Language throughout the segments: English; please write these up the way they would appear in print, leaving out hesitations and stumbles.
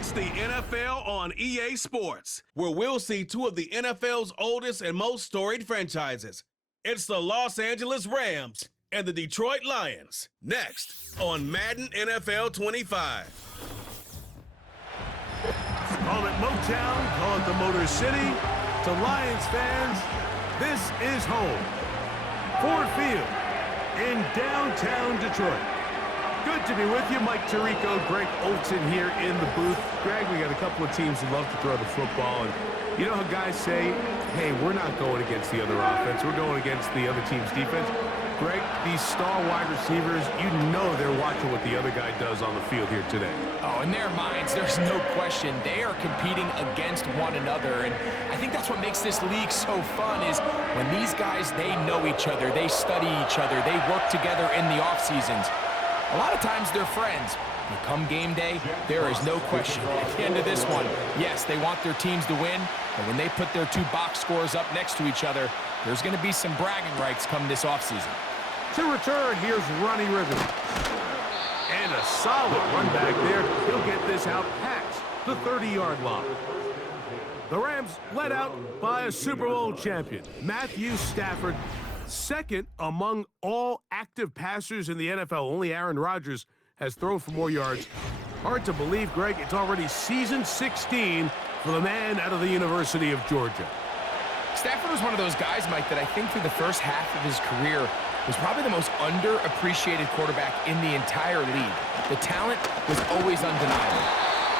It's the NFL on EA Sports, where we'll see two of the NFL's oldest and most storied franchises. It's the Los Angeles Rams and the Detroit Lions. Next on Madden NFL 25. Call it Motown, call it the Motor City. To Lions fans, this is home. Ford Field in downtown Detroit. Good to be with you. Mike Tirico, Greg Olson here in the booth. Greg, we got a couple of teams who love to throw the football. And you know how guys say, hey, we're not going against the other offense. We're going against the other team's defense. Greg, these star wide receivers, you know they're watching what the other guy does on the field here today. Oh, in their minds, there's no question. They are competing against one another. And I think that's what makes this league so fun is when these guys, they know each other. They study each other. They work together in the off seasons. A lot of times they're friends. But come game day, there is no question. At the end of this one, yes, they want their teams to win, but when they put their two box scores up next to each other, there's going to be some bragging rights come this offseason. To return, here's Ronnie Rivers. And a solid run back there. He'll get this out past the 30-yard line. The Rams led out by a Super Bowl champion, Matthew Stafford, second among all active passers in the NFL. Only Aaron Rodgers has thrown for more yards. Hard to believe, Greg, it's already season 16 for the man out of the University of Georgia. Stafford was one of those guys, Mike, that I think through the first half of his career was probably the most underappreciated quarterback in the entire league. The talent was always undeniable.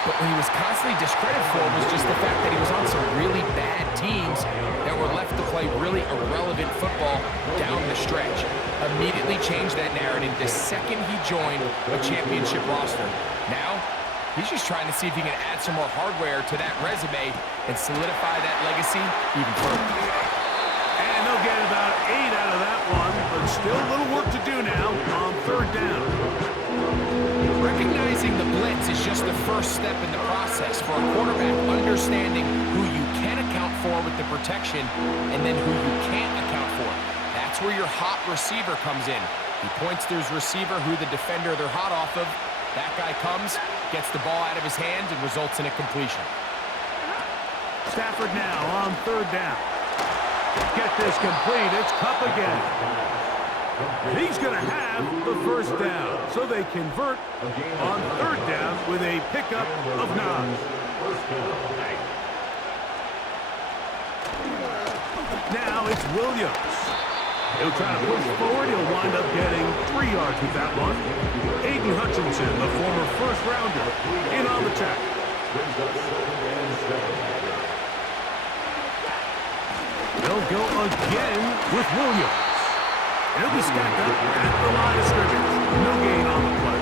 But what he was constantly discredited for was just the fact that he was on some really bad teams that were left to play really irrelevant football down the stretch. Immediately changed that narrative the second he joined a championship roster. Now, he's just trying to see if he can add some more hardware to that resume and solidify that legacy even further. And they'll get about 8 out of that one, but still a little work to do now on third down. Recognizing the blitz is just the first step in the process for a quarterback understanding who you can account for with the protection and then who you can't account for. That's where your hot receiver comes in. He points to his receiver who the defender they're hot off of. That guy comes, gets the ball out of his hands, and results in a completion. Stafford now on third down. Get this complete. It's Kupp again. He's going to have the first down. So they convert on third down with a pickup of 9. Now it's Williams. He'll try to push forward. He'll wind up getting 3 yards with that one. Aiden Hutchinson, the former first-rounder, in on the tackle. They'll go again with Williams. He'll be stacked up at the line of scrimmage. No gain on the play.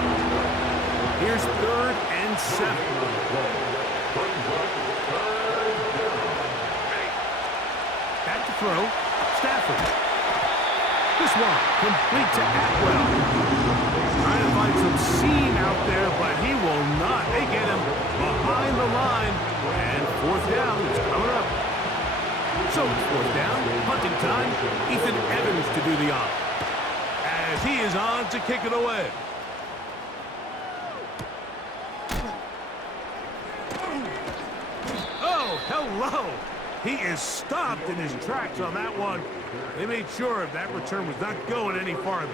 Here's 3rd and 7. Back to throw. Stafford. This one complete to Atwell. Trying to find some seam out there, but he will not. They get him behind the line. And 4th down is coming up. So it's 4th down, punting time. Ethan Evans to do the honor. As he is on to kick it away. Oh, hello. He is stopped in his tracks on that one. They made sure that return was not going any farther.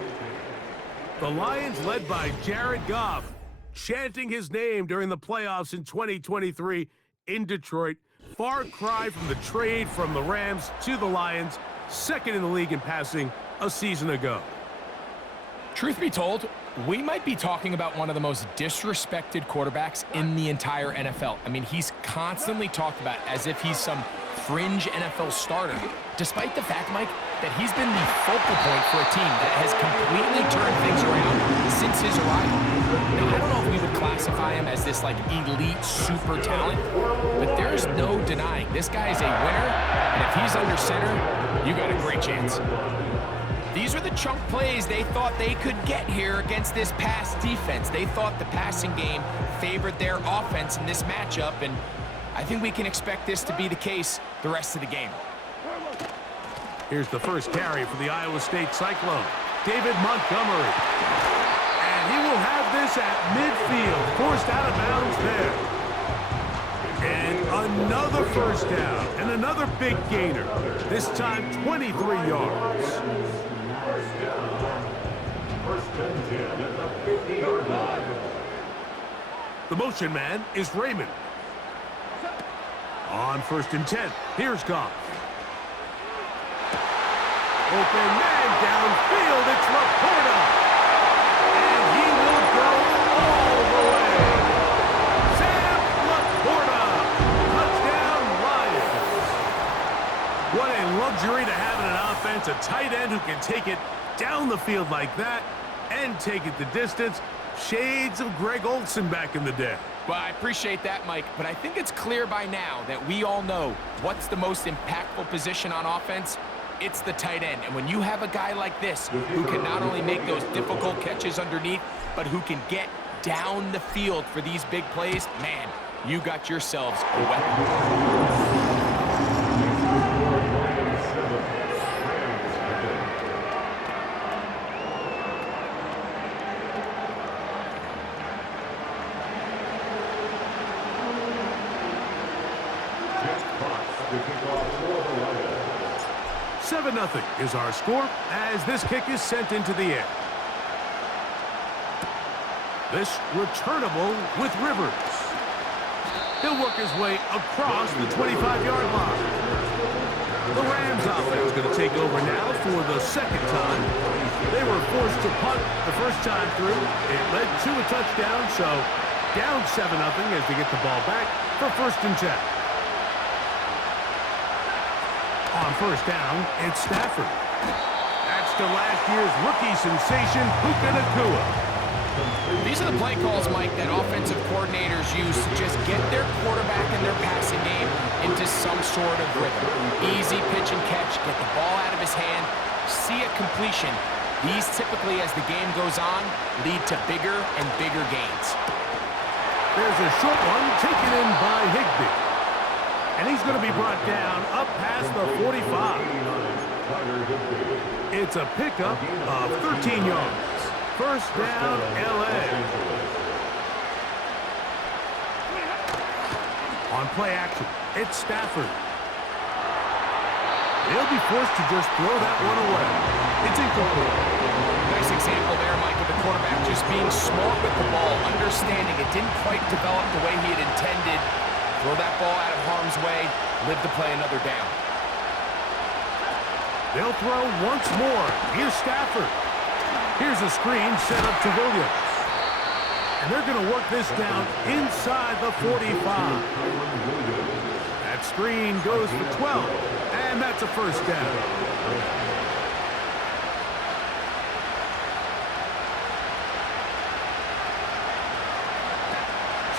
The Lions, led by Jared Goff, chanting his name during the playoffs in 2023 in Detroit. Far cry from the trade from the Rams to the Lions, second in the league in passing a season ago. Truth be told, we might be talking about one of the most disrespected quarterbacks in the entire NFL. I mean, he's constantly talked about as if he's some fringe NFL starter, despite the fact, Mike, that he's been the focal point for a team that has completely turned things around since his arrival. Now, I don't know if we would classify him as this, like, elite super talent, but there's no denying this guy is a winner, and if he's under center, you got a great chance. These are the chunk plays they thought they could get here against this pass defense. They thought the passing game favored their offense in this matchup, and I think we can expect this to be the case the rest of the game. Here's the first carry for the Iowa State Cyclone, David Montgomery. And he will have this at midfield, forced out of bounds there. Another first down and another big gainer. This time 23 yards. First and 10 at the 50-yard line. The motion man is Raymond. On first and 10, here's Goff. Open man downfield, it's Laporta. And he will go all the way. Sam Laporta, touchdown Lions. What a luxury to have in an offense, a tight end who can take it down the field like that and take it the distance. Shades of Greg Olsen back in the day. Well, I appreciate that, Mike, but I think it's clear by now that we all know what's the most impactful position on offense. It's the tight end. And when you have a guy like this who can not only make those difficult catches underneath, but who can get down the field for these big plays, man, you got yourselves a weapon. 7-0 is our score as this kick is sent into the air. This returnable with Rivers. He'll work his way across the 25-yard line. The Rams offense is going to take over now for the second time. They were forced to punt the first time through. It led to a touchdown, so down 7-0 as they get the ball back for first and 10. On first down, it's Stafford. That's to last year's rookie sensation, Puka Nacua. These are the play calls, Mike, that offensive coordinators use to just get their quarterback and their passing game into some sort of rhythm. Easy pitch and catch, get the ball out of his hand, see a completion. These typically, as the game goes on, lead to bigger and bigger gains. There's a short one taken in by Higbee. And he's going to be brought down up past the 45. It's a pickup of 13 yards. First down, L.A. On play action, it's Stafford. He'll be forced to just throw that one away. It's incomplete. Nice example there, Mike, of the quarterback just being smart with the ball, understanding it didn't quite develop the way he had intended. Throw that ball out of harm's way, live to play another down. They'll throw once more. Here's Stafford. Here's a screen set up to Williams. And they're going to work this down inside the 45. That screen goes for 12. And that's a first down.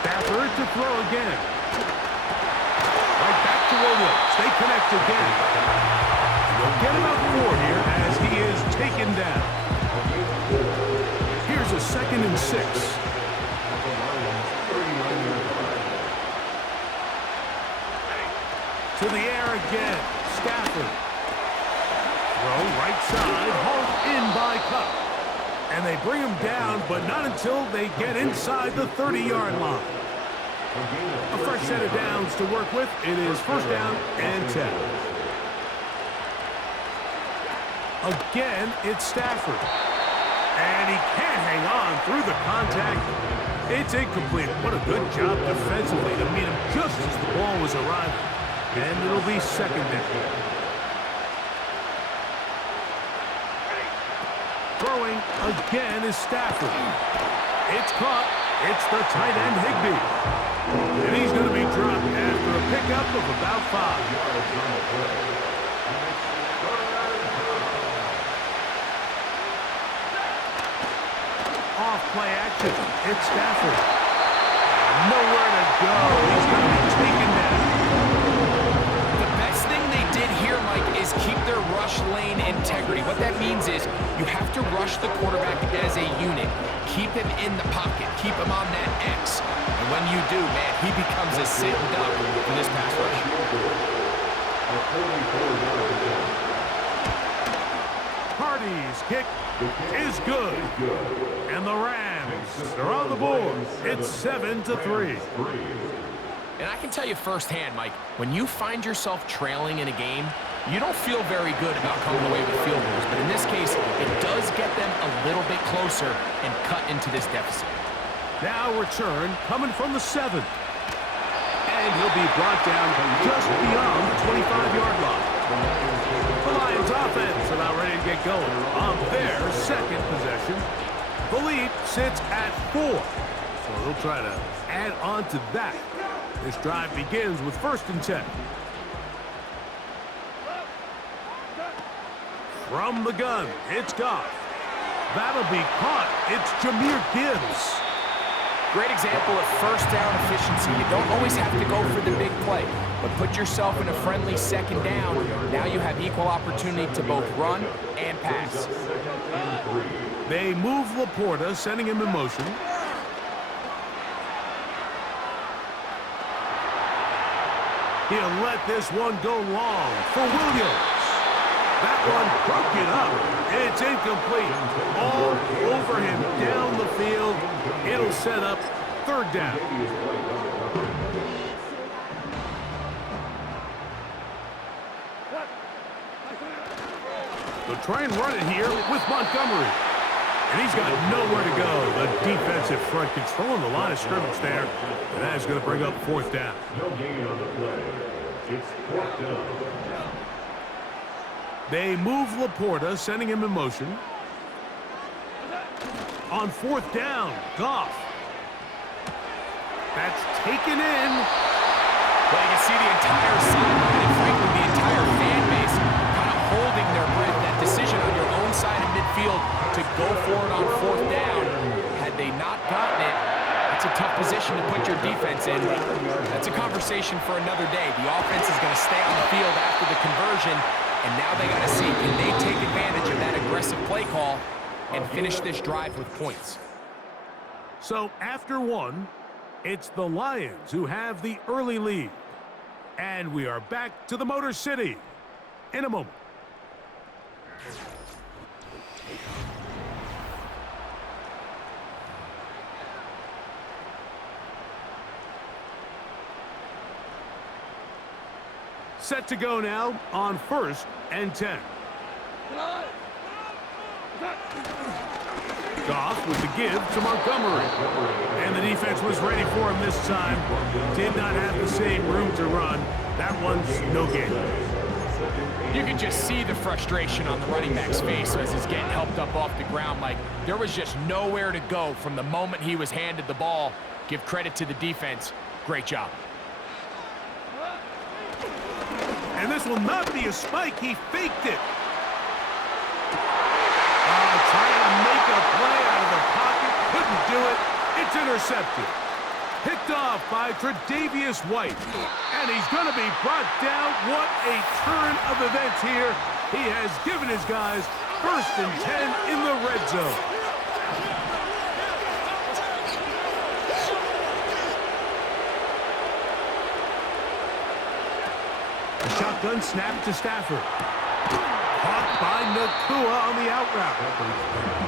Stafford to throw again. Right back to Williams. They connect again. They'll get about 4 here as he is taken down. Here's a 2nd and 6. To the air again. Stafford. Throw right side. Hauled in by Cup. And they bring him down, but not until they get inside the 30-yard line. A fresh set of downs to work with. It is first down and 10. Again, it's Stafford. And he can't hang on through the contact. It's incomplete. What a good job defensively to meet him just as the ball was arriving. And it'll be second down. Throwing again is Stafford. It's caught. It's the tight end Higbee. And he's going to be dropped after a pickup of about 5. Off play action. It's Stafford. Nowhere to go. He's going to be taken down. The best thing they did here, Mike, is keep their rush lane integrity. What that means is you have to rush the quarterback as a unit. Keep him in the pocket. Keep him on that X. And when you do, man, he becomes a sitting duck for this pass rush. Hardy's kick is good. And the Rams are on the board. It's 7-3. And I can tell you firsthand, Mike, when you find yourself trailing in a game, you don't feel very good about coming away with field goals. But in this case, it does get them a little bit closer and cut into this deficit. Now return coming from the 7. And he'll be brought down just beyond the 25-yard line. The Lions offense about ready to get going on their second possession. The lead sits at 4. So they'll try to add on to that. This drive begins with 1st and 10. From the gun, it's Goff. That'll be caught. It's Jahmyr Gibbs. Great example of first down efficiency. You don't always have to go for the big play, but put yourself in a friendly 2nd down. Now you have equal opportunity to both run and pass. They move Laporta, sending him in motion. He'll let this one go long for Williams. That one broken up. It's incomplete. All over him down the field. It'll set up 3rd down. They'll try and run it here with Montgomery. And he's got nowhere to go. The defensive front controlling the line of scrimmage there. And that is going to bring up 4th down. No gain on the play. It's 4th down. They move Laporta, sending him in motion. On 4th down, Goff. That's taken in. Well, you can see the entire sideline and frankly the entire fan base kind of holding their breath. That decision on your own side of midfield to go for it on 4th down. Had they not gotten it, it's a tough position to put your defense in. That's a conversation for another day. The offense is going to stay on the field after the conversion, and now they got to see, can they take advantage of that aggressive play call and finish this drive with points? So after 1, it's the Lions who have the early lead. And we are back to the Motor City in a moment. Set to go now on 1st and 10. Goff with the give to Montgomery. And the defense was ready for him this time. Did not have the same room to run. That one's no gain. You can just see the frustration on the running back's face as he's getting helped up off the ground. Like, there was just nowhere to go from the moment he was handed the ball. Give credit to the defense. Great job. And this will not be a spike. He faked it. Trying to make a play out of the pocket. Couldn't do it. It's intercepted. Picked off by Tre'Davious White. And he's going to be brought down. What a turn of events here. He has given his guys 1st and 10 in the red zone. A shotgun snap to Stafford. Caught by Nakua on the out route.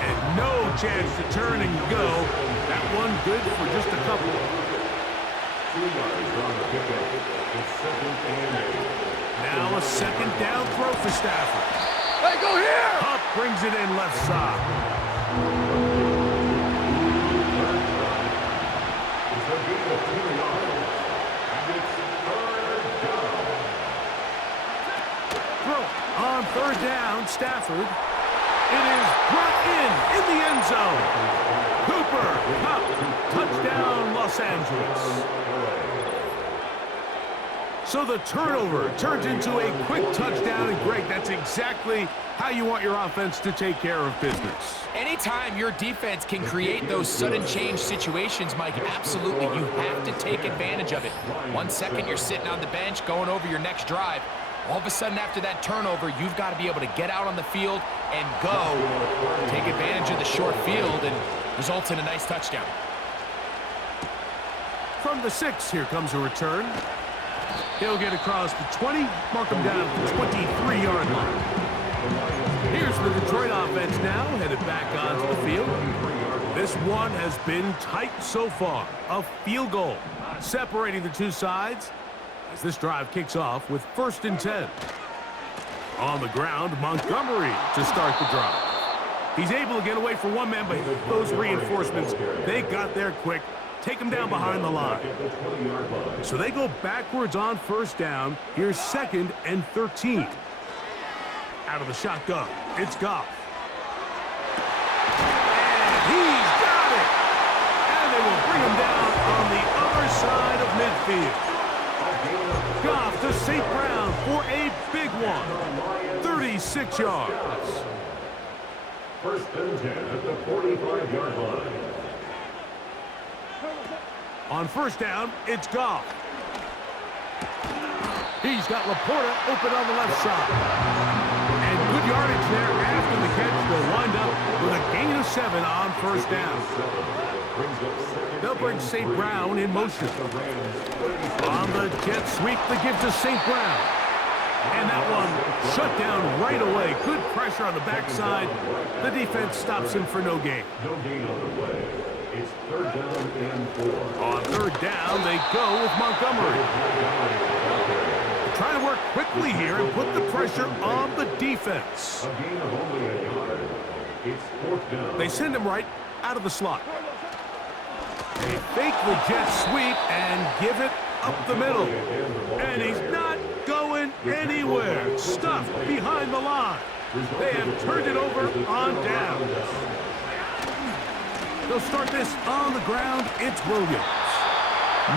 And no chance to turn and go. That one good for just a couple. 2 yards on the pickup. It's 2nd and 8. Now a 2nd down throw for Stafford. Hey, go here! Huff brings it in left side. It's a gain of 2 yards. And it's 3rd down. Throw on 3rd down, Stafford. It is brought in the end zone. Cooper Kupp, touchdown Los Angeles. So the turnover turns into a quick touchdown, and Greg, that's exactly how you want your offense to take care of business. Anytime your defense can create those sudden change situations, Mike, absolutely, you have to take advantage of it. 1 second, you're sitting on the bench, going over your next drive. All of a sudden, after that turnover, you've got to be able to get out on the field and go, take advantage of the short field, and results in a nice touchdown. From the 6, here comes a return. He'll get across the 20, mark him down at the 23-yard line. Here's the Detroit offense now, headed back onto the field. This one has been tight so far. A field goal. separating the two sides as this drive kicks off with 1st and 10. On the ground, Montgomery to start the drive. He's able to get away from one man, but those reinforcements, they got there quick. Take him down behind the line. So they go backwards on 1st down. Here's 2nd and 13. Out of the shotgun, it's Goff. And he's got it! And they will bring him down on the other side of midfield. Goff to St. Brown for a big one. 36 yards. 1st and 10 at the 45-yard line. On 1st down, it's Goff. He's got Laporta open on the left side. And good yardage there after the catch. They'll wind up with a gain of 7 on 1st down. They'll bring St. Brown in motion. On the jet sweep, the give to St. Brown. And that one shut down right away. Good pressure on the backside. The defense stops him for no gain. No gain on the play. It's 3rd down and 4. On 3rd down, they go with Montgomery. Trying to work quickly here and put the pressure on the defense. A gain of only a yard. It's 4th down. They send him right out of the slot. They fake the jet sweep and give it up the middle. And he's not going anywhere. Stuffed behind the line. They have turned it over on down. They'll start this on the ground. It's Williams.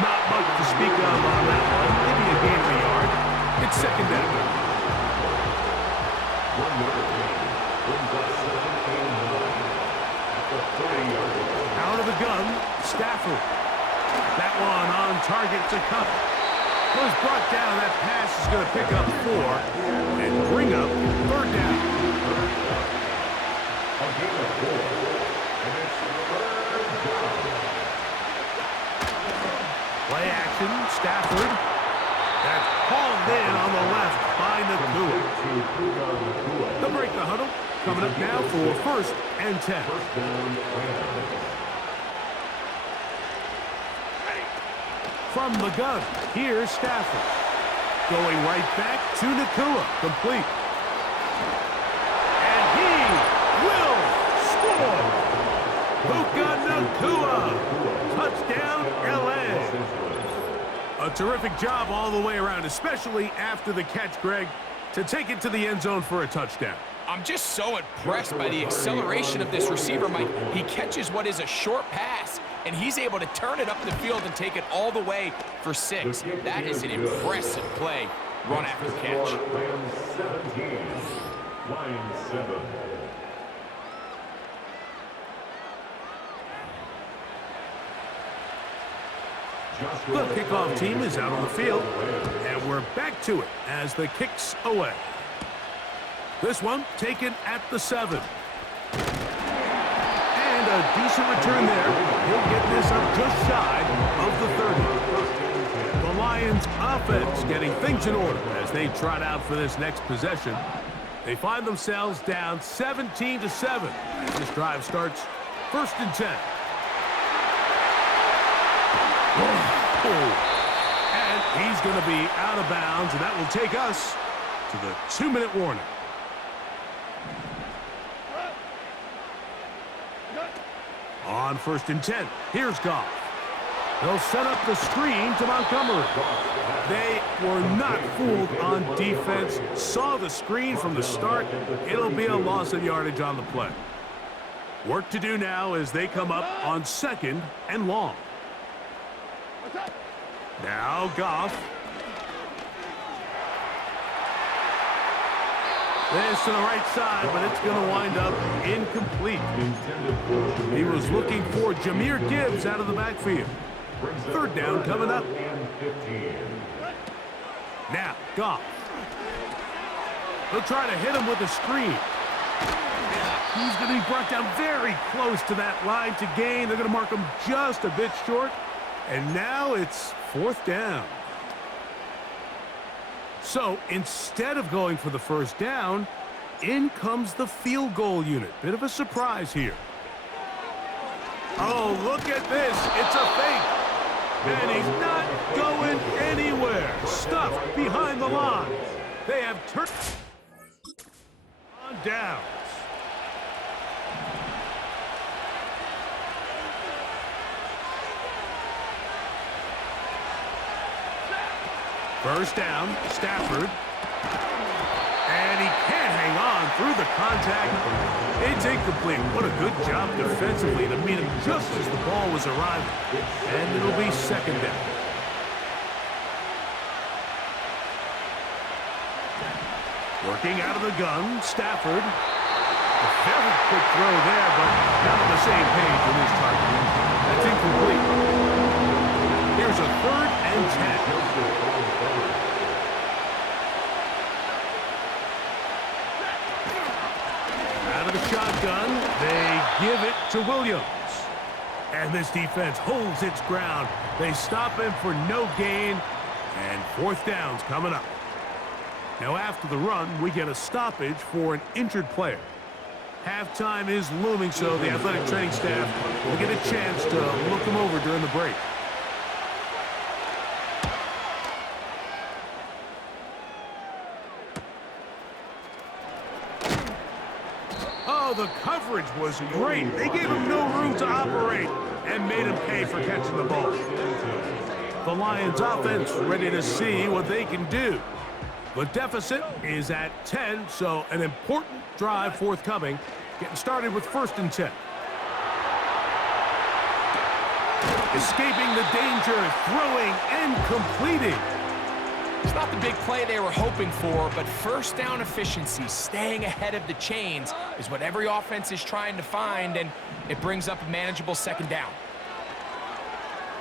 Not much to speak of on that one. Maybe a gain of a yard. It's 2nd down. 1 yard gain. Brings up 7th and 9. At the 30-yard line. Out of the gun, Stafford. That one on target to Cup. Was brought down. That pass is going to pick up 4 and bring up 3rd down. A gain of 4. And it's 3rd down. Play action, Stafford. That's hauled in on the left by Nakua. They'll break the huddle. Coming up now for 1st and 10. 1st down, Rams. From the gun, here's Stafford. Going right back to Nakua. Complete. And he will score! Puka Nakua! Touchdown, L.A. A terrific job all the way around, especially after the catch, Greg, to take it to the end zone for a touchdown. I'm just so impressed by the acceleration of this receiver, Mike. He catches what is a short pass, and he's able to turn it up the field and take it all the way for 6. That is an impressive play, run after catch. Rams 17. Lions 7. The kickoff team is out on the field, and we're back to it as the kick's away. This one taken at the 7. And a decent return there. He'll get this up just shy of the 30. The Lions offense getting things in order as they trot out for this next possession. They find themselves down 17-7 as this drive starts 1st and 10. And he's going to be out of bounds, and that will take us to the 2-minute warning. On 1st and 10, here's Goff. They'll set up the screen to Montgomery. They were not fooled on defense. Saw the screen from the start. It'll be a loss of yardage on the play. Work to do now as they come up on 2nd and long. Now Goff. This to the right side, but it's going to wind up incomplete. He was looking for Jahmyr Gibbs out of the backfield. 3rd down coming up. Now, Goff. They'll try to hit him with a screen. He's going to be brought down very close to that line to gain. They're going to mark him just a bit short. And now it's 4th down. So instead of going for the 1st down, in comes the field goal unit. Bit of a surprise here. Oh, look at this. It's a fake. And he's not going anywhere. Stuffed behind the line. They have turned on downs. First down, Stafford. And he can't hang on through the contact. It's incomplete. What a good job defensively to meet him just as the ball was arriving. And it'll be second down. Working out of the gun, Stafford. A very quick throw there, but not on the same page with his target. That's incomplete. Here's a 3rd and 10. Out of the shotgun, they give it to Williams. And this defense holds its ground. They stop him for no gain, and 4th down's coming up. Now after the run, we get a stoppage for an injured player. Halftime is looming, so the athletic training staff will get a chance to look him over during the break. Oh, the coverage was great. They gave him no room to operate and made him pay for catching the ball. The Lions offense ready to see what they can do. The deficit is at 10, so an important drive forthcoming. Getting started with 1st and 10. Escaping the danger, throwing and completing. It's not the big play they were hoping for, but first down efficiency, staying ahead of the chains, is what every offense is trying to find, and it brings up a manageable 2nd down.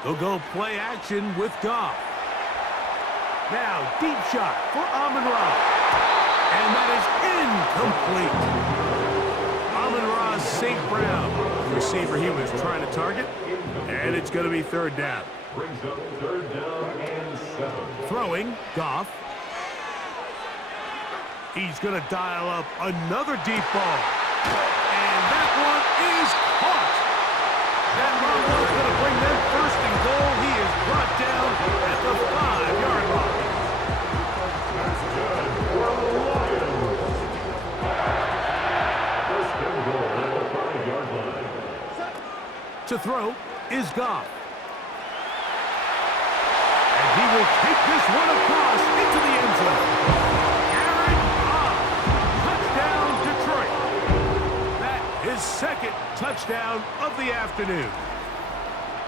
They'll go play action with Goff. Now, deep shot for Amon-Ra. And that is incomplete. Amon-Ra St. Brown, the receiver he was trying to target. And it's going to be 3rd down. Brings up 3rd down and 7. Throwing, Goff. He's going to dial up another deep ball. And that one is caught. That long one's going to bring them 1st and goal. He is brought down at the 5-yard line. That's good for the Lions. 1st and goal at the 5-yard line. To throw is Goff. And he will take this one across into the end zone. Aaron Goff. Touchdown, Detroit. That is 2nd touchdown of the afternoon.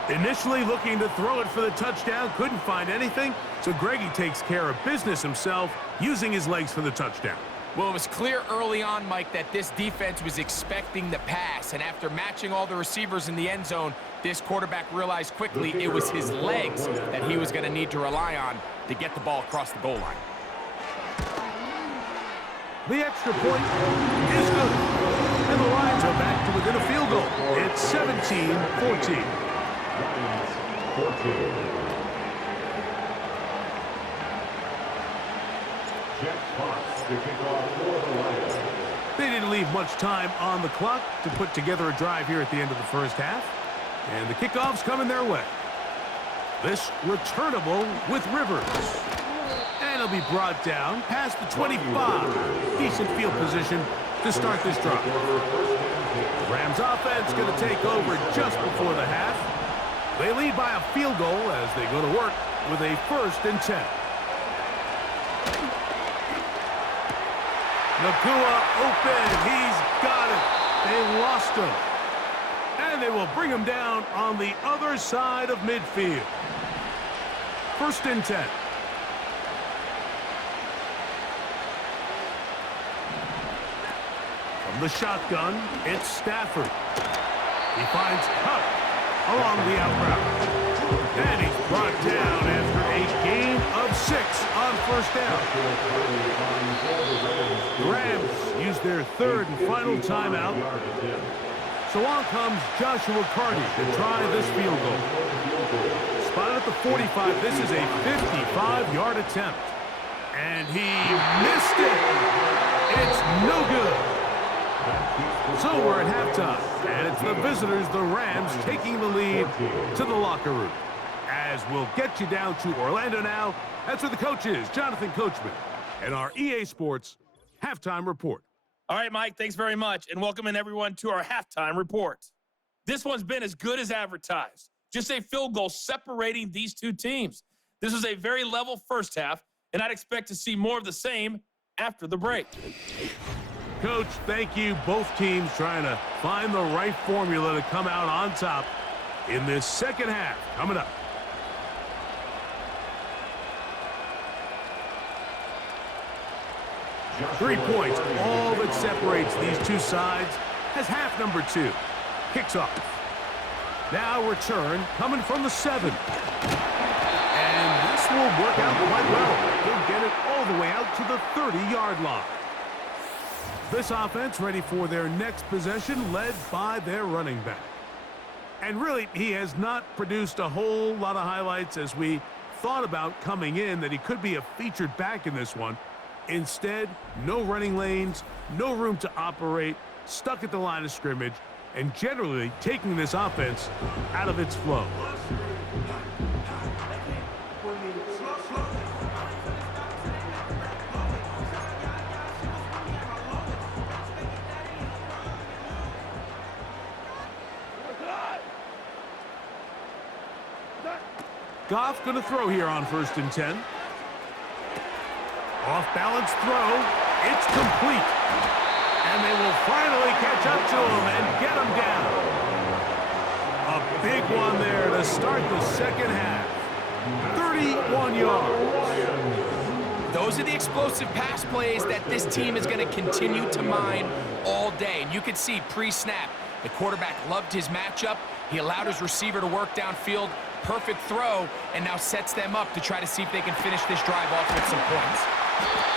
Initially looking to throw it for the touchdown, couldn't find anything, so Greggy takes care of business himself, using his legs for the touchdown. Well, it was clear early on, Mike, that this defense was expecting the pass, and after matching all the receivers in the end zone, this quarterback realized quickly it was his legs that he was going to need to rely on to get the ball across the goal line. The extra point is good, and the Lions are back to within a field goal. It's 17-14. Lions 14. Jeff Potts to kick off for the Lions. They didn't leave much time on the clock to put together a drive here at the end of the 1st half. And the kickoff's coming their way. This returnable with Rivers. And it'll be brought down past the 25. Decent field position to start this drive. Rams offense going to take over just before the half. They lead by a field goal as they go to work with a 1st and 10. Nakua open. He's got it. They lost him. And they will bring him down on the other side of midfield. 1st and 10. From the shotgun, it's Stafford. He finds Cup along the out route. And he's brought down after a gain of 6 on 1st down. The Rams use their 3rd and final timeout. So on comes Joshua Carty to try this field goal. Spotted at the 45. This is a 55-yard attempt. And he missed it. It's no good. So we're at halftime. And it's the visitors, the Rams, taking the lead to the locker room. As we'll get you down to Orlando now. That's where the coach is, Jonathan Coachman, and our EA Sports Halftime Report. All right, Mike, thanks very much, and welcome in everyone to our halftime report. This one's been as good as advertised. Just a field goal separating these two teams. This was a very level first half, and I'd expect to see more of the same after the break. Coach, thank you. Both teams trying to find the right formula to come out on top in this second half. Coming up. Three points, all that separates these two sides as half number 2 kicks off. Now return coming from the 7. And this will work out quite well. He'll get it all the way out to the 30-yard line. This offense ready for their next possession, led by their running back. And really, he has not produced a whole lot of highlights as we thought about coming in that he could be a featured back in this one. Instead, no running lanes, no room to operate, stuck at the line of scrimmage, and generally taking this offense out of its flow. Goff going to throw here on 1st and 10. Off-balance throw. It's complete. And they will finally catch up to him and get him down. A big one there to start the second half. 31 yards. Those are the explosive pass plays that this team is going to continue to mine all day. And you can see pre-snap, the quarterback loved his matchup. He allowed his receiver to work downfield. Perfect throw, and now sets them up to try to see if they can finish this drive off with some points.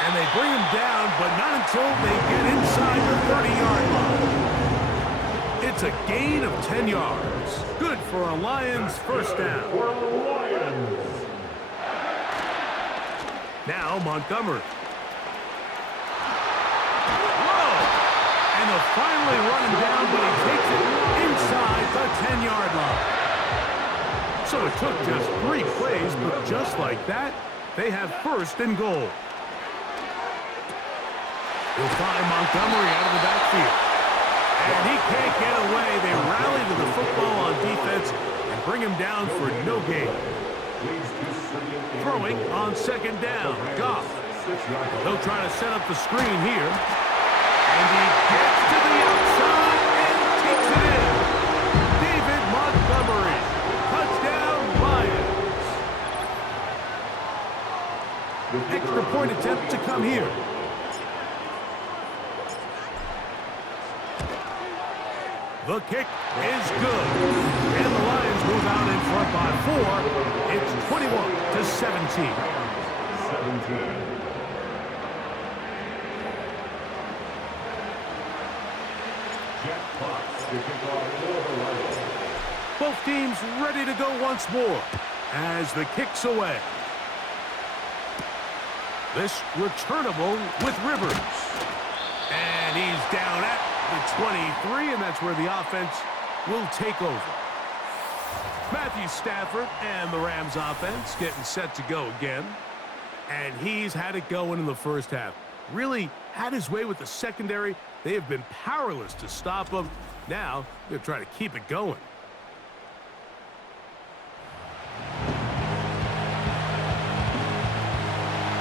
And they bring him down, but not until they get inside the 30-yard line. It's a gain of 10 yards. Good for a Lions first down. Now Montgomery. Whoa! And they'll finally run him down, but he takes it inside the 10-yard line. So it took just 3 plays, but just like that, they have 1st and goal. He'll find Montgomery out of the backfield. And he can't get away. They rally to the football on defense and bring him down for no gain. Throwing on 2nd down. Goff. They'll try to set up the screen here. And he gets to the outside and takes it in. David Montgomery. Touchdown, Lions. Extra point attempt to come here. The kick is good. And the Lions move out in front by 4. It's 21-17. Both teams ready to go once more as the kick's away. This returnable with Rivers. And he's down at the 23, and that's where the offense will take over. Matthew Stafford and the Rams offense getting set to go again. And he's had it going in the first half. Really had his way with the secondary. They have been powerless to stop him. Now they're trying to keep it going.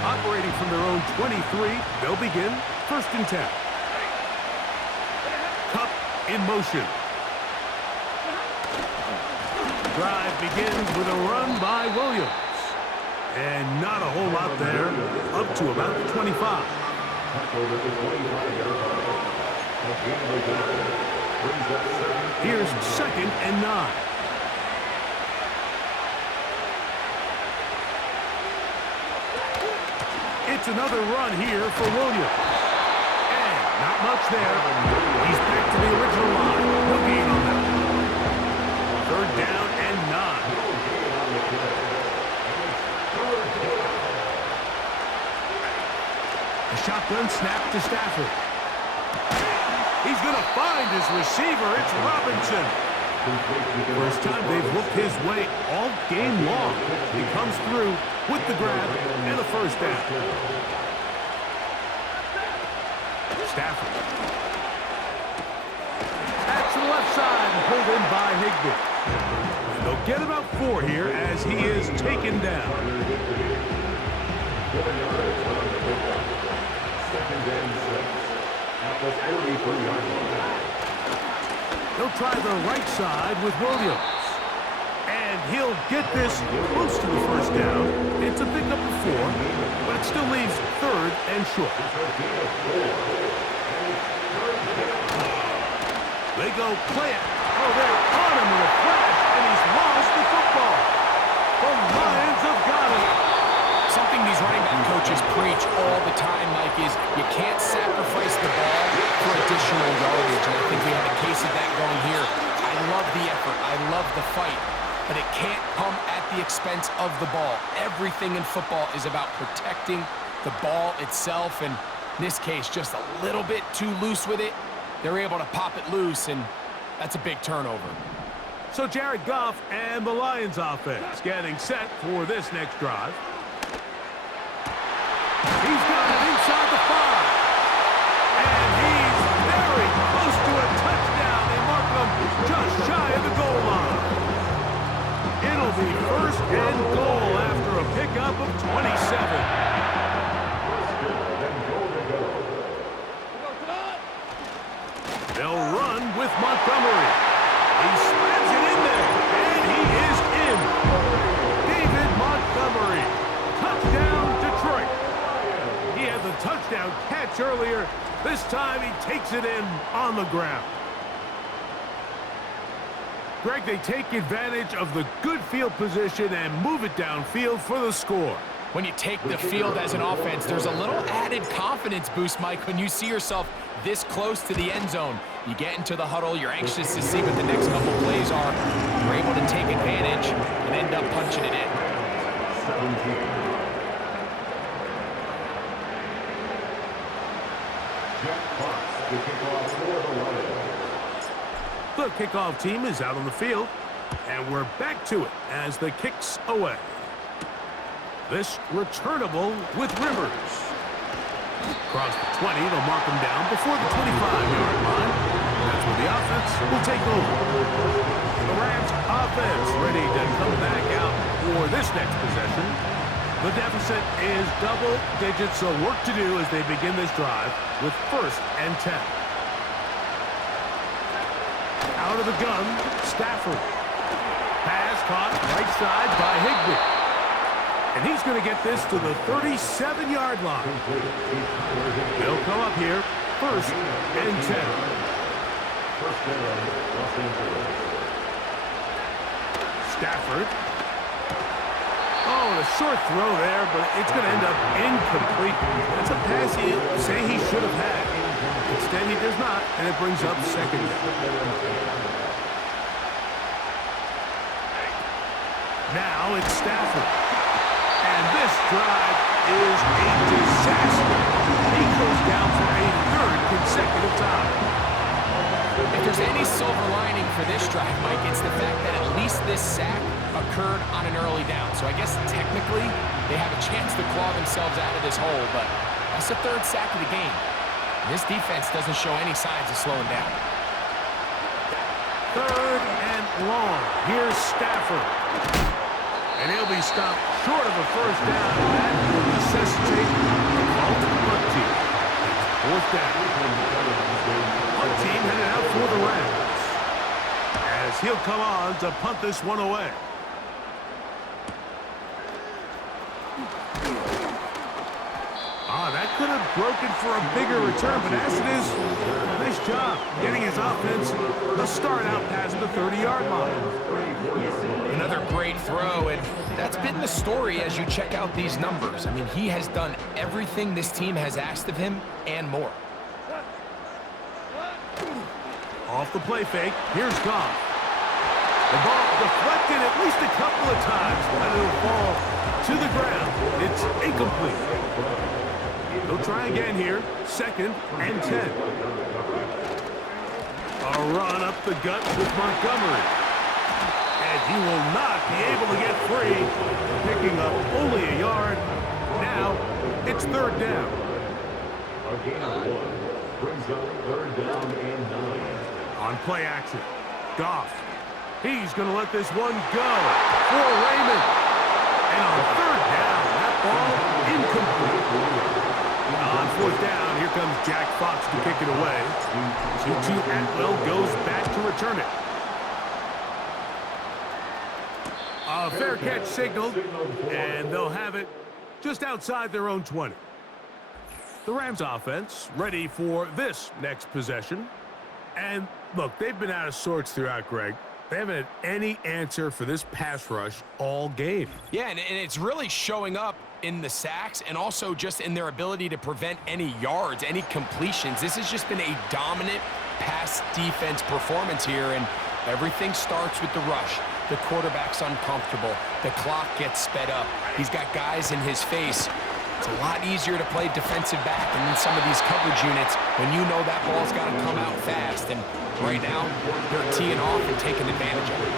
Operating from their own 23, they'll begin 1st and 10. Cup in motion. Drive begins with a run by Williams. And not a whole lot there, up to about the 25. Here's 2nd and 9. It's another run here for Williams. And not much there. He's back to the original line. No gain on that. 3rd down and 9. A shotgun snap to Stafford. He's going to find his receiver. It's Robinson. First time they've looked his way all game long. He comes through with the grab and a first down. Stafford. Back to the left side and pulled in by Higbee. And they'll get about 4 here as he is taken down. They'll try the right side with Williams. And he'll get this close to the first down. It's a pickup of 4, but it still leaves 3rd and short. They go play it. Oh, they're on him with a flash, and he's lost the football. The Lions have got it. Something these running back coaches preach all the time, Mike, is you can't sacrifice the ball for additional yardage. And I think we have a case of that going here. I love the effort. I love the fight. But it can't come at the expense of the ball. Everything in football is about protecting the ball itself. And in this case, just a little bit too loose with it. They're able to pop it loose, and that's a big turnover. So Jared Goff and the Lions offense getting set for this next drive. He's got it inside the 5. And he's very close to a touchdown. They mark him just shy of the goal line. It'll be 1st and goal after a pickup of 27. They'll run with Montgomery. He slams it in there, and he is in. David Montgomery. Touchdown, Detroit. He had the touchdown catch earlier. This time he takes it in on the ground. Greg, they take advantage of the good field position and move it downfield for the score. When you take the field as an offense, there's a little added confidence boost, Mike, when you see yourself this close to the end zone. You get into the huddle, you're anxious to see what the next couple plays are. You're able to take advantage and end up punching it in. 17. Jeff Fox to kick off for the Lions. The kickoff team is out on the field, and we're back to it as the kick's away. This returnable with Rivers. Across the 20, they'll mark him down before the 25-yard line. That's where the offense will take over. The Rams offense ready to come back out for this next possession. The deficit is double digits, so work to do as they begin this drive with 1st and 10. Out of the gun, Stafford. Pass caught right side by Higbee. And he's going to get this to the 37-yard line. They'll come up here, 1st and 10. Stafford. Oh, a short throw there, but it's going to end up incomplete. That's a pass he say he should have had. Instead, he does not, and it brings up 2nd down. Now it's Stafford. And this drive is a disaster. He goes down for a 3rd consecutive time. If there's any silver lining for this drive, Mike, it's the fact that at least this sack occurred on an early down. So I guess technically they have a chance to claw themselves out of this hole, but that's the 3rd sack of the game. This defense doesn't show any signs of slowing down. 3rd and long. Here's Stafford. And he'll be stopped short of a 1st down, and that will necessitate a multiple punt team. 4th down. Punt team headed out for the Rams. As he'll come on to punt this one away. That could have broken for a bigger return, but as it is, nice job getting his offense a start out past the 30-yard line. Another great throw, and that's been the story as you check out these numbers. I mean, he has done everything this team has asked of him and more. Off the play fake, here's Goff. The ball deflected at least a couple of times, but it'll fall to the ground. It's incomplete. They'll try again here, 2nd and 10. A run up the gut with Montgomery. And he will not be able to get free, picking up only a yard. Now, it's third down. A gain of 1 brings up third down and 9. On play action, Goff. He's going to let this one go for Raymond. And on third down, that ball incomplete. On fourth down, here comes Jack Fox to kick it away. Tutu Atwell goes back to return it. A fair catch signaled, and they'll have it just outside their own 20. The Rams offense ready for this next possession. And look, they've been out of sorts throughout, Greg. They haven't had any answer for this pass rush all game. Yeah, and it's really showing up in the sacks and also just in their ability to prevent any yards, any completions. This has just been a dominant pass defense performance here, and everything starts with the rush. The quarterback's uncomfortable. The clock gets sped up. He's got guys in his face. It's a lot easier to play defensive back and in some of these coverage units when you know that ball's got to come out fast. And right now, they're teeing off and taking advantage of it.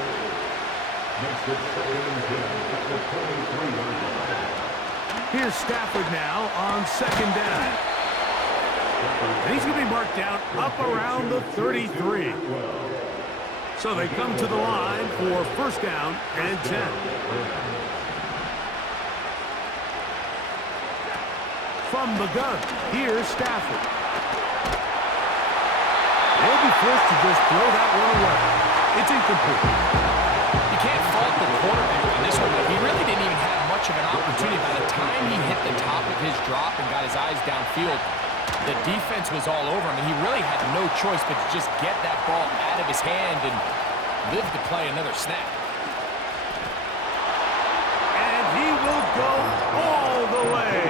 Here's Stafford now on second down. And he's going to be marked down up around the 33. So they come to the line for first down and 10. From the gun, here's Stafford. They'll be forced to just throw that one away. It's incomplete. You can't fault the quarterback on this one, but he really didn't even have much of an opportunity. By the time he hit the top of his drop and got his eyes downfield, the defense was all over him, and he really had no choice but to just get that ball out of his hand and live to play another snap. And he will go all the way.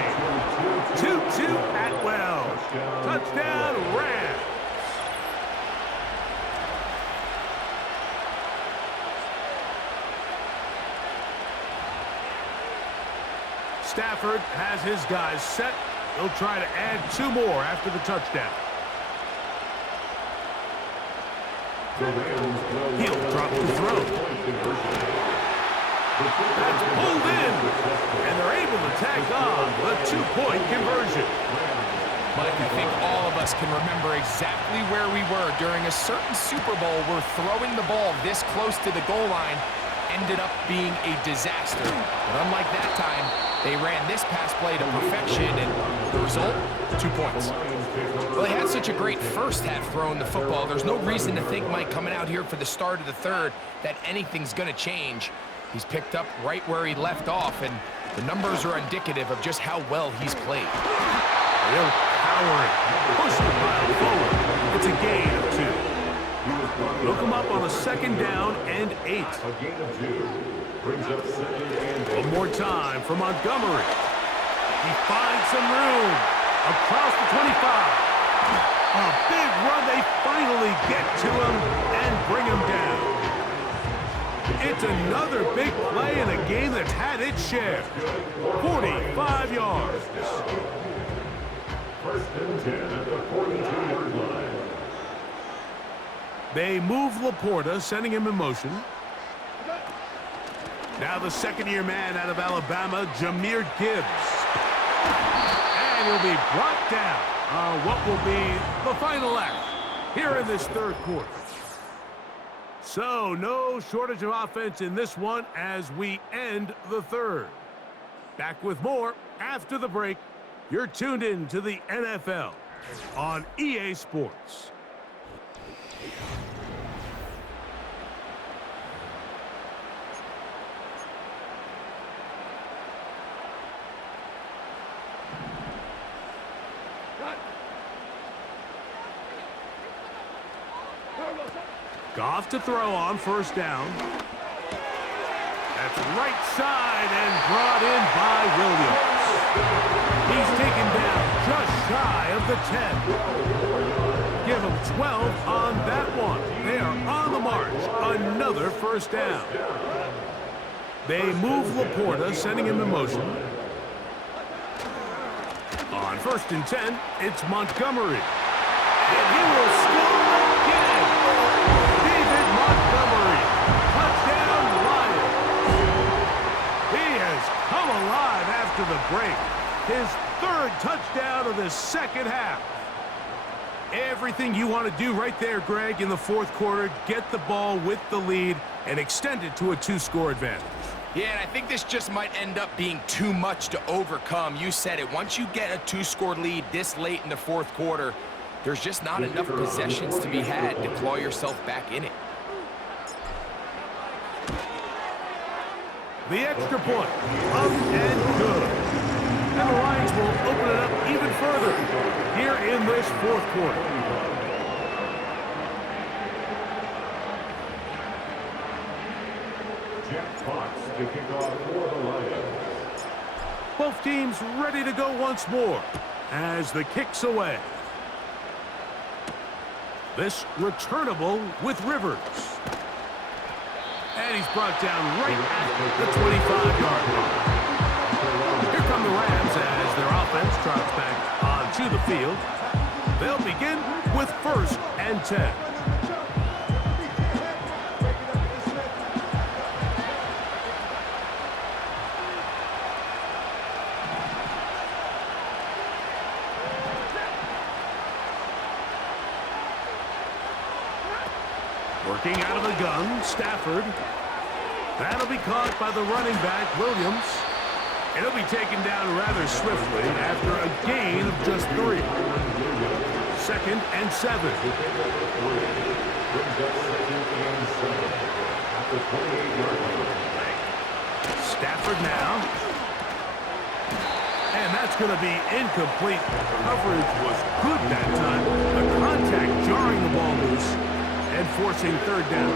Tutu Atwell. Touchdown, Rams. Stafford has his guys set. He'll try to add 2 more after the touchdown. He'll drop the throw. That's pulled in, and they're able to tack on the 2-point conversion. Mike, I think all of us can remember exactly where we were during a certain Super Bowl where throwing the ball this close to the goal line ended up being a disaster. But unlike that time, they ran this pass play to perfection, and the result, 2 points. Well, they had such a great first half throwing the football. There's no reason to think, Mike, coming out here for the start of the third, that anything's going to change. He's picked up right where he left off, and the numbers are indicative of just how well he's played. They'll power it, push the pile forward. It's a gain of 2. Look him up on a second down and 8. A gain of 2 brings up second and 8. One more time for Montgomery. He finds some room across the 25. A big run. They finally get to him and bring him down. It's another big play in a game that's had its share. 45 yards. First and 10 at the 42-yard line. They move Laporta, sending him in motion. Now the second-year man out of Alabama, Jahmyr Gibbs. And he'll be brought down on what will be the final act here in this third quarter. So no shortage of offense in this one as we end the third. Back with more after the break. You're tuned in to the NFL on EA Sports. Goff to throw on first down. That's right side and brought in by Williams. He's taken down just shy of the 10. Give him 12 on that one. They are on the march. Another first down. They move Laporta, sending him in motion. On first and 10, it's Montgomery. And he will score again. after the break. His third touchdown of the second half. Everything you want to do right there, Greg, in the fourth quarter. Get the ball with the lead and extend it to a 2-score advantage. Yeah, and I think this just might end up being too much to overcome. You said it. Once you get a 2-score lead this late in the fourth quarter, there's just not enough possessions to be had to claw yourself back in it. The extra point, up and good. And the Lions will open it up even further here in this fourth quarter. Jeff Fox to kick off for the Lions. Both teams ready to go once more as the kick's away. This returnable with Rivers. And he's brought down right at the 25-yard line. Here come the Rams as their offense trots back onto the field. They'll begin with 1st and 10. Working out of the gun, Stafford. That'll be caught by the running back, Williams. And he'll be taken down rather swiftly after a gain of just 3. 2nd and 7. Stafford now. And that's going to be incomplete. Coverage was good that time. The contact jarring the ball loose and forcing 3rd down.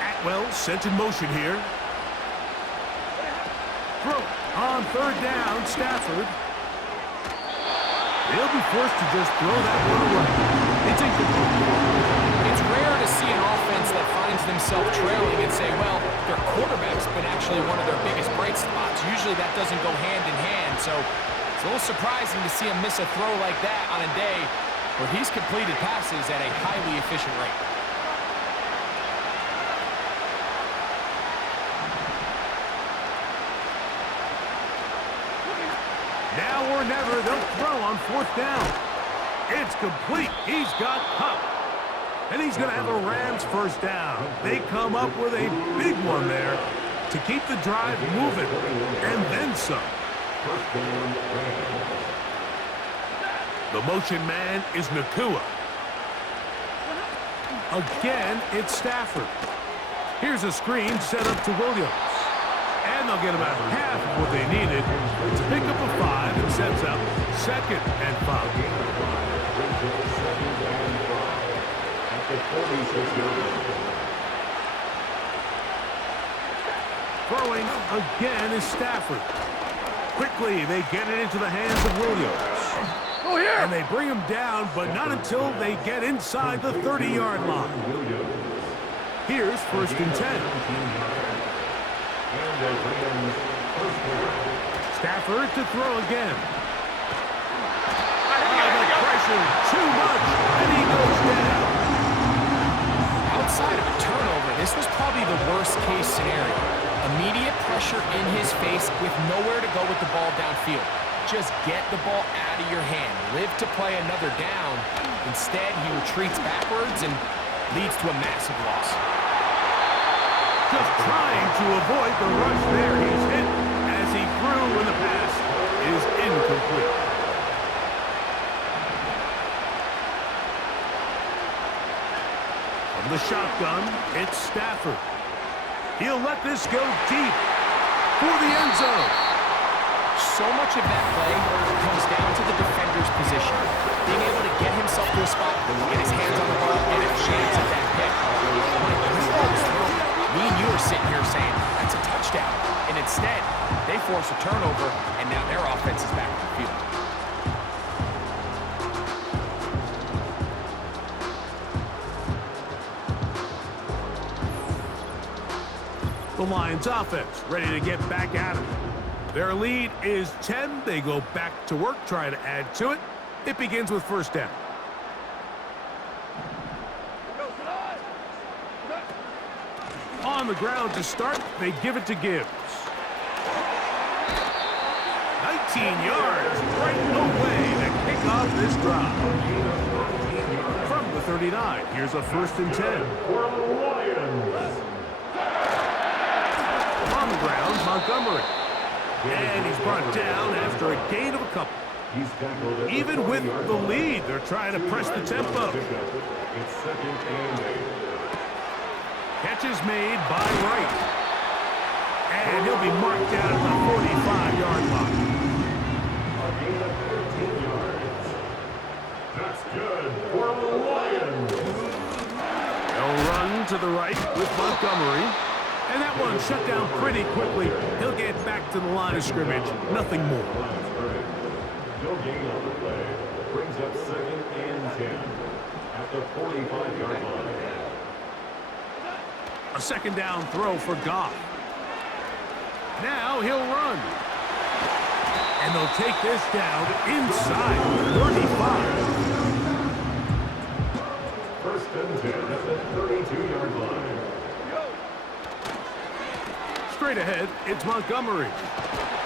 Atwell sent in motion here. Throw on 3rd down, Stafford. They'll be forced to just throw that one away. It's incomplete. It's rare to see an offense that finds themselves trailing and say, well, their quarterback's been actually one of their biggest bright spots. Usually that doesn't go hand in hand, so it's a little surprising to see him miss a throw like that on a day where he's completed passes at a highly efficient rate. Now or never, they'll throw on 4th down. It's complete. He's got Kupp. And he's going to have a Rams 1st down. They come up with a big one there to keep the drive moving. And then some. The motion man is Nakua. Again, it's Stafford. Here's a screen set up to Williams. And they'll get about half of what they needed to pick up a 5 and sets up 2nd and 5. Throwing again is Stafford. Quickly, they get it into the hands of Williams. Oh, yeah. And they bring him down, but not until they get inside the 30-yard line. Here's 1st and 10. Stafford to throw again. The pressure too much, and he goes down. Outside of a turnover, this was probably the worst-case scenario. Immediate pressure in his face with nowhere to go with the ball downfield. Just get the ball out of your hand. Live to play another down. Instead, he retreats backwards and leads to a massive loss. Just trying to avoid the rush there. He's hit as he threw when the pass is incomplete. From the shotgun, it's Stafford. He'll let this go deep for the end zone. So much of that play comes down to the defender's position. Being able to get himself to a spot, get his hands on the ball, get a chance at that pick. Me and you are sitting here saying, that's a touchdown. And instead, they force a turnover, and now their offense is back on the field. The Lions offense ready to get back at it. Their lead is 10. They go back to work, try to add to it. It begins with 1st down. On the ground to start, they give it to Gibbs. 19 yards right away to kick off this drive. From the 39, here's a 1st and 10. On the ground, Montgomery. And he's brought down after a gain of a couple. Even with the lead, they're trying to press the tempo. It's 2nd and 8. Catch is made by Wright. And he'll be marked down at the 45-yard line. A gain of 13 yards. That's good for the Lions. They'll run to the right with Montgomery. And that one shut down pretty quickly. He'll get back to the line of scrimmage. Nothing more. No gain on the play. Brings up 2nd and 10 at the 45-yard line. A 2nd down throw for Goff. Now he'll run. And they'll take this down inside 35. 1st and 10 at the 32-yard line. Straight ahead, it's Montgomery.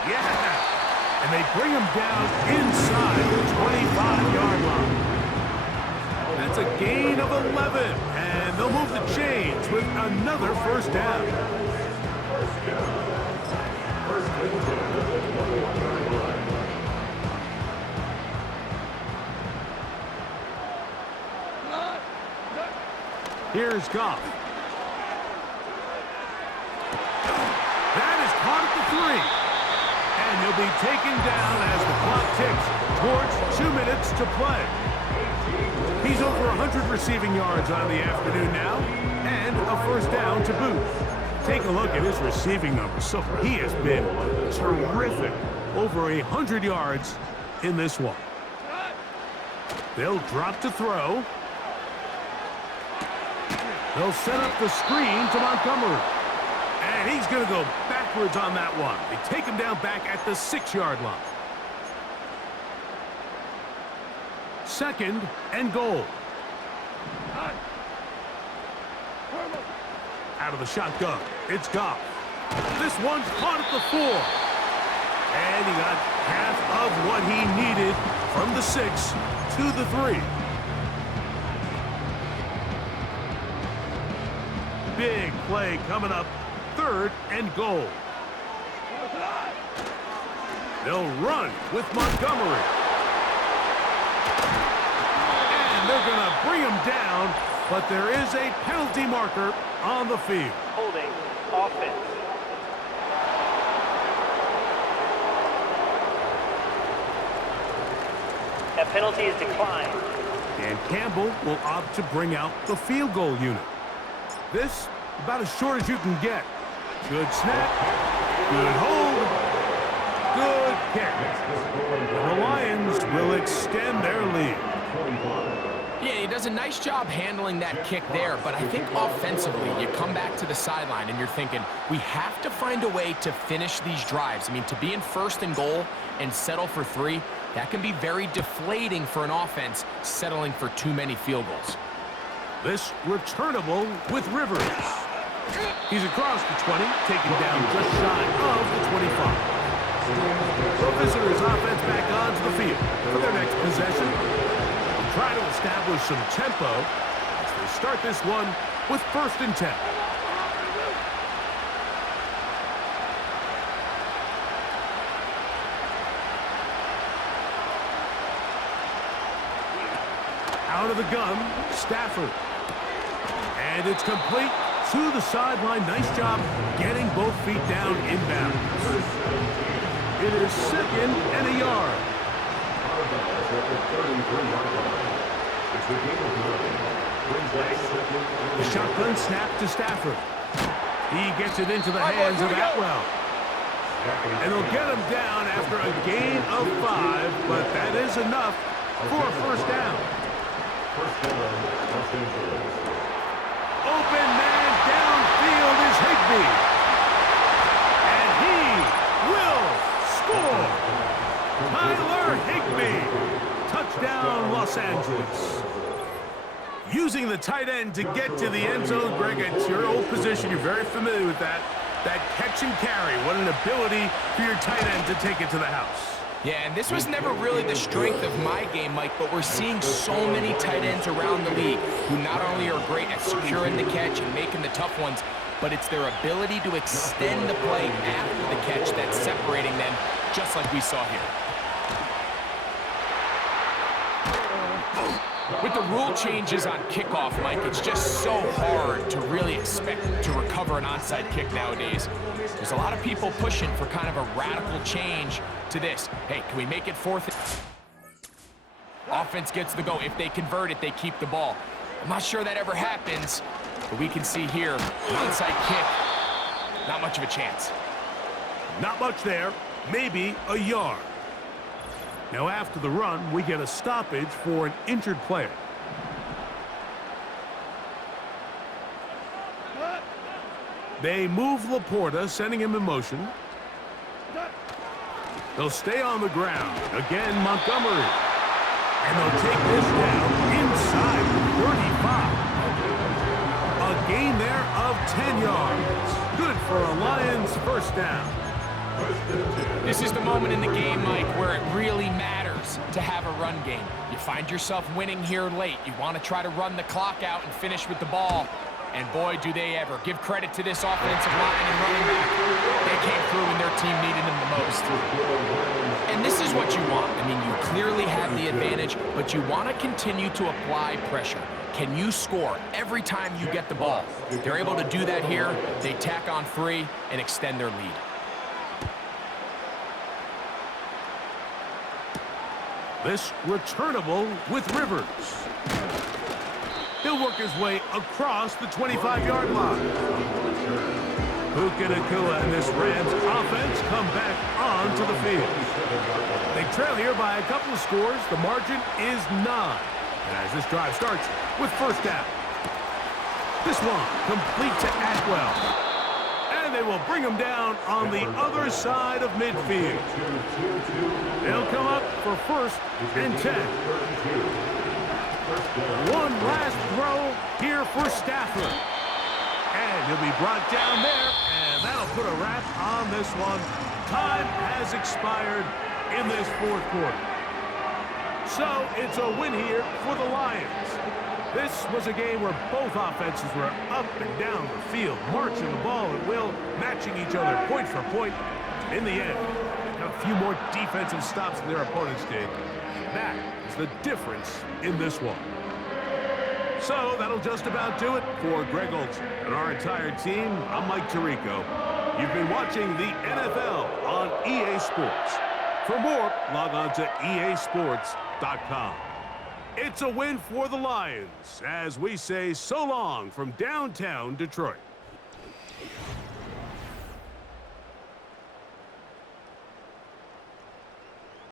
Yeah! And they bring him down inside the 25-yard line. That's a gain of 11. And they'll move the chains with another 1st down. 1st and 10 at the 21-yard line. Here's Goff. That is caught at the 3. And he'll be taken down as the clock ticks towards 2 minutes to play. He's over 100 receiving yards on the afternoon now, and a 1st down to boot. Take a look at his receiving numbers. So he has been terrific. Over 100 yards in this one. They'll drop to throw. They'll set up the screen to Montgomery. And he's going to go backwards on that one. They take him down back at the 6-yard line. 2nd and goal. Out of the shotgun, it's Goff. This one's caught at the 4. And he got half of what he needed from the 6 to the 3. Big play coming up. 3rd and goal. They'll run with Montgomery. And they're going to bring him down, but there is a penalty marker on the field. Holding offense. That penalty is declined. And Campbell will opt to bring out the field goal unit. This, about as short as you can get. Good snap, good hold, good kick. The Lions will extend their lead. Yeah, he does a nice job handling that kick there, but I think offensively, you come back to the sideline and you're thinking, we have to find a way to finish these drives. I mean, to be in 1st and goal and settle for 3, that can be very deflating for an offense settling for too many field goals. This returnable with Rivers. He's across the 20, taken down just shy of the 25. The visitors' offense back onto the field for their next possession. They'll try to establish some tempo as they start this one with 1st and 10. Out of the gun, Stafford. And it's complete to the sideline. Nice job getting both feet down inbounds. It is 2nd and a yard. The shotgun snap to Stafford. He gets it into the hands of Atwell. And they'll get him down after a gain of 5, but that is enough for a 1st down. Open man downfield is Higbee. And he will score. Tyler Higbee. Touchdown, Los Angeles. Using the tight end And to get to the end zone, Greg, it's your old position. You're very familiar with that. That catch and carry. What an ability for your tight end to take it to the house. Yeah, and this was never really the strength of my game, Mike, but we're seeing so many tight ends around the league who not only are great at securing the catch and making the tough ones, but it's their ability to extend the play after the catch that's separating them, just like we saw here. With the rule changes on kickoff, Mike, it's just so hard to really expect to recover an onside kick nowadays. There's a lot of people pushing for kind of a radical change to this. Hey, can we make it fourth? Offense gets the go. If they convert it, they keep the ball. I'm not sure that ever happens, but we can see here, an onside kick, not much of a chance. Not much there, maybe a yard. Now after the run, we get a stoppage for an injured player. They move Laporta, sending him in motion. They'll stay on the ground. Again, Montgomery. And they'll take this down inside the 35. A gain there of 10 yards. Good for a Lions first down. This is the moment in the game, Mike, where it really matters to have a run game. You find yourself winning here late. You want to try to run the clock out and finish with the ball. And boy, do they ever. Give credit to this offensive line and running back. They came through when their team needed them the most. And this is what you want. I mean, you clearly have the advantage, but you want to continue to apply pressure. Can you score every time you get the ball? They're able to do that here. They tack on 3 and extend their lead. This returnable with Rivers. He'll work his way across the 25-yard line. Puka Nacua and this Rams offense come back onto the field. They trail here by a couple of scores. The margin is 9. And as this drive starts with first down. This one complete to Atwell. And they will bring him down on the other side of midfield. They'll come up for first and 10. One last throw here for Stafford. And he'll be brought down there, and that'll put a wrap on this one. Time has expired in this fourth quarter. So it's a win here for the Lions. This was a game where both offenses were up and down the field, marching the ball at will, matching each other point for point. In the end, got a few more defensive stops than their opponents did. That is the difference in this one. So that'll just about do it for Greg Olson and our entire team. I'm Mike Tirico. You've been watching the NFL on EA Sports. For more, log on to easports.com. It's a win for the Lions as we say so long from downtown Detroit.